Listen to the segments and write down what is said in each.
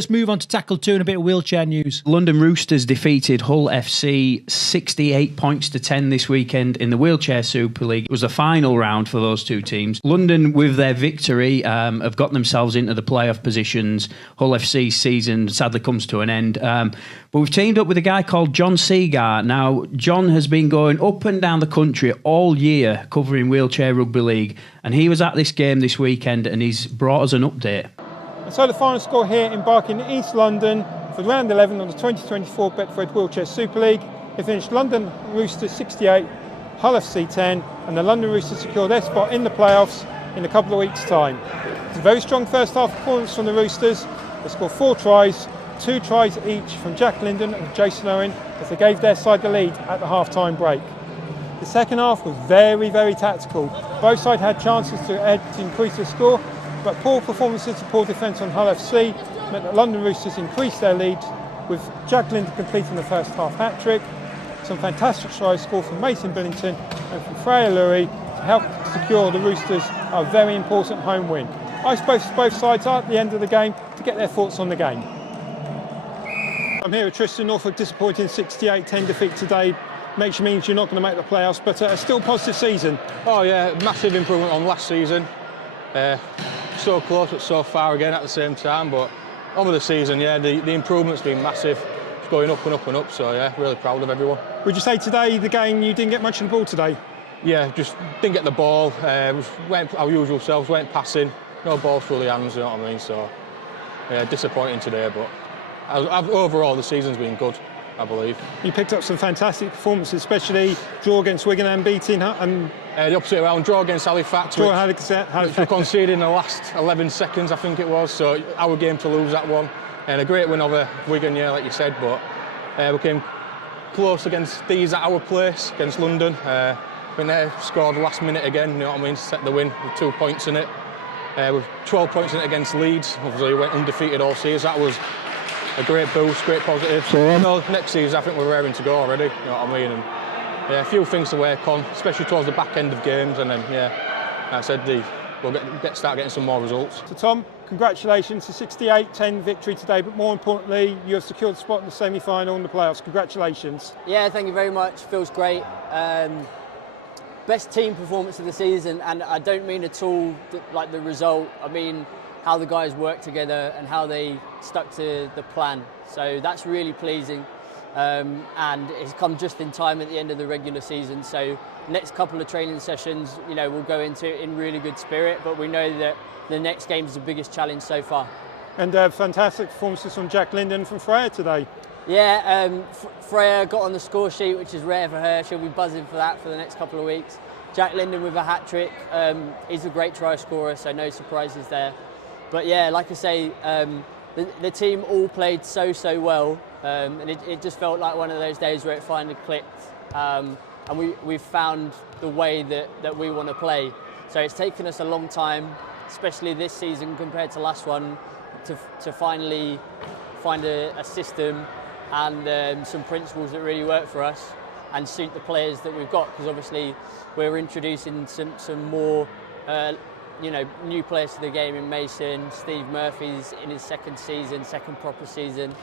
let's move on to tackle 2 and a bit of wheelchair news. London Roosters defeated Hull FC 68 points to 10 this weekend in the Wheelchair Super League. It was the final round for those two teams. London, with their victory, have got themselves into the playoff positions. Hull FC's season sadly comes to an end. But we've teamed up with a guy called John Seagar. Now, John has been going up and down the country all year covering wheelchair rugby league, and he was at this game this weekend and he's brought us an update. And so the final score here in Barking, East London, for round 11 of the 2024 Betfred Wheelchair Super League. It finished London Roosters 68, Hull FC 10, and the London Roosters secure their spot in the playoffs in a couple of weeks' time. It's a very strong first half performance from the Roosters. They scored 4 tries, 2 tries each from Jack Linden and Jason Owen as they gave their side the lead at the half-time break. The second half was very, very tactical. Both sides had chances to increase the score, but poor performances and poor defence on Hull FC meant that London Roosters increased their lead, with Jack Linden completing the first half hat-trick. Some fantastic tries scored from Mason Billington and from Freya Lurie to help secure the Roosters a very important home win. I suppose both sides are at the end of the game to get their thoughts on the game. I'm here with Tristan. Norfolk disappointing 68-10 defeat today. Means you're not going to make the playoffs, but a still positive season. Oh yeah, massive improvement on last season. So close but so far again at the same time, but over the season, yeah, the improvement's been massive. It's going up and up and up, so yeah, really proud of everyone. Would you say today, the game, you didn't get much of the ball today? Yeah, just didn't get the ball, went our usual selves, went passing, no ball through the hands, you know what I mean, so yeah, disappointing today, but overall the season's been good, I believe. You picked up some fantastic performances, especially draw against Wigan and beating the opposite around, draw against Halifax, which we conceded in the last 11 seconds, I think it was, so our game to lose that one. And a great win over Wigan, yeah, like you said, but we came close against these at our place, against London. When they scored the last minute again, you know what I mean, to set the win with 2 points in it. With 12 points in it against Leeds, obviously we went undefeated all season. That was a great boost, great positive. So next season I think we're raring to go already, you know what I mean. And, yeah, a few things to work on, especially towards the back end of games, and then yeah, like I said, we'll start getting some more results. So Tom, congratulations, a 68-10 victory today, but more importantly, you have secured the spot in the semi-final in the playoffs. Congratulations. Yeah, thank you very much. Feels great. Best team performance of the season, and I don't mean at all like the result. I mean how the guys worked together and how they stuck to the plan. So that's really pleasing. And it's come just in time at the end of the regular season. So next couple of training sessions, you know, we'll go into it in really good spirit, but we know that the next game is the biggest challenge so far. And fantastic performances from Jack Linden from Freya today. Yeah, Freya got on the score sheet, which is rare for her. She'll be buzzing for that for the next couple of weeks. Jack Linden with a hat-trick. He's a great try scorer, so no surprises there. But yeah, like I say, the team all played so well. And it just felt like one of those days where it finally clicked, and we've found the way that we want to play. So it's taken us a long time, especially this season compared to last one, to finally find a system and some principles that really work for us and suit the players that we've got, because obviously we're introducing some more new players to the game in Mason. Steve Murphy's in his second proper season.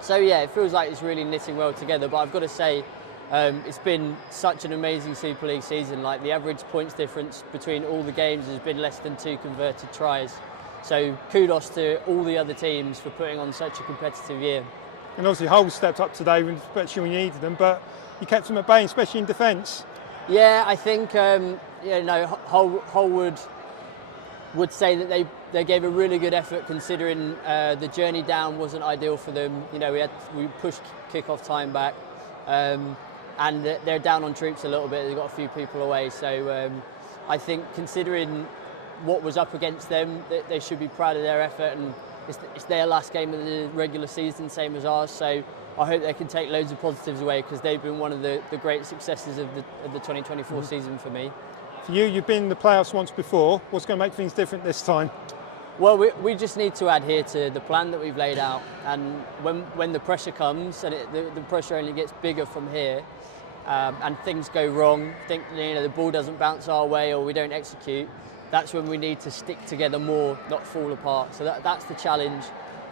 So yeah, it feels like it's really knitting well together, but I've got to say it's been such an amazing Super League season. Like, the average points difference between all the games has been less than 2 converted tries. So kudos to all the other teams for putting on such a competitive year. And obviously Hull stepped up today, especially when you needed them, but you kept them at bay, especially in defence. Yeah, I think Hull would say that they gave a really good effort, considering the journey down wasn't ideal for them. You know, we pushed kick-off time back, and they're down on troops a little bit. They've got a few people away, so I think considering what was up against them, they should be proud of their effort, and it's their last game of the regular season, same as ours. So I hope they can take loads of positives away, because they've been one of the great successes of the 2024 season for me. For you, you've been in the playoffs once before. What's going to make things different this time? Well, we just need to adhere to the plan that we've laid out, and when the pressure comes, and the pressure only gets bigger from here, and things go wrong, the ball doesn't bounce our way or we don't execute, that's when we need to stick together more, not fall apart. So that's the challenge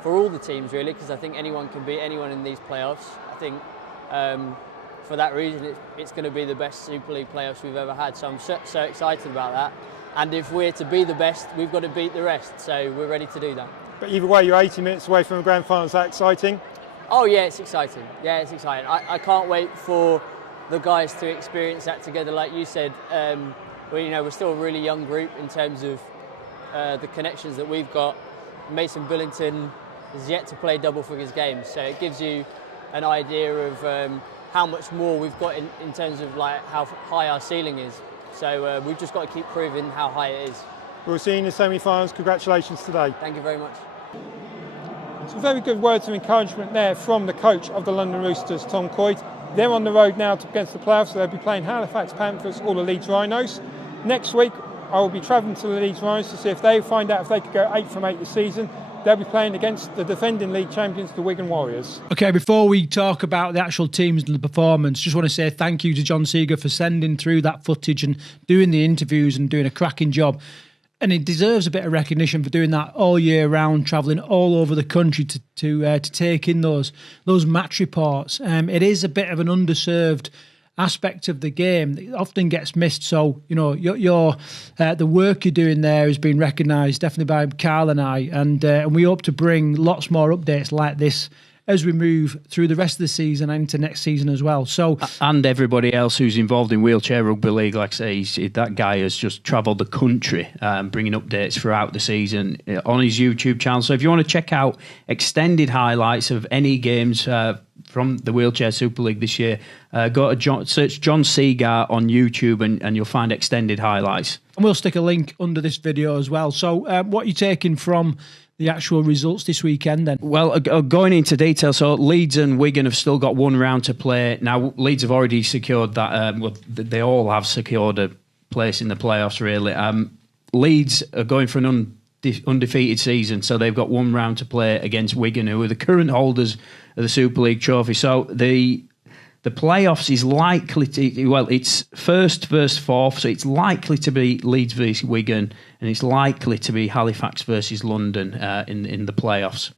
for all the teams, really, because I think anyone can beat anyone in these playoffs. I think for that reason, it's going to be the best Super League playoffs we've ever had. So I'm so excited about that. And if we're to be the best, we've got to beat the rest. So we're ready to do that. But either way, you're 80 minutes away from a grand final. Is that exciting? Oh yeah, it's exciting. Yeah, it's exciting. I can't wait for the guys to experience that together. Like you said, we're still a really young group in terms of the connections that we've got. Mason Billington is yet to play double figures games, so it gives you an idea of how much more we've got in terms of like how high our ceiling is. So we've just got to keep proving how high it is. We'll see you in the semi-finals. Congratulations today. Thank you very much. Some very good words of encouragement there from the coach of the London Roosters, Tom Coyd. They're on the road now against the playoffs, so they'll be playing Halifax Panthers or the Leeds Rhinos. Next week, I will be travelling to the Leeds Rhinos to see if they find out if they could go 8 from 8 this season. They'll be playing against the defending league champions, the Wigan Warriors. Okay, before we talk about the actual teams and the performance, just want to say thank you to John Seagar for sending through that footage and doing the interviews and doing a cracking job. And he deserves a bit of recognition for doing that all year round, travelling all over the country to take in those match reports. It is a bit of an underserved aspect of the game that often gets missed. So, you know, the work you're doing there has been recognised definitely by Karl and I, and we hope to bring lots more updates like this as we move through the rest of the season and into next season as well. So, and everybody else who's involved in wheelchair rugby league, like I say, that guy has just travelled the country, bringing updates throughout the season on his YouTube channel. So if you want to check out extended highlights of any games from the Wheelchair Super League this year, go to search John Seagar on YouTube and you'll find extended highlights. And we'll stick a link under this video as well. So what are you taking from the actual results this weekend then? Well, going into detail, so Leeds and Wigan have still got one round to play. Now, Leeds have already secured that, they all have secured a place in the playoffs, really. Leeds are going for an undefeated season, so they've got one round to play against Wigan, who are the current holders of the Super League trophy. So the playoffs is likely to, well, it's first versus fourth, so it's likely to be Leeds versus Wigan, and it's likely to be Halifax versus London in the playoffs.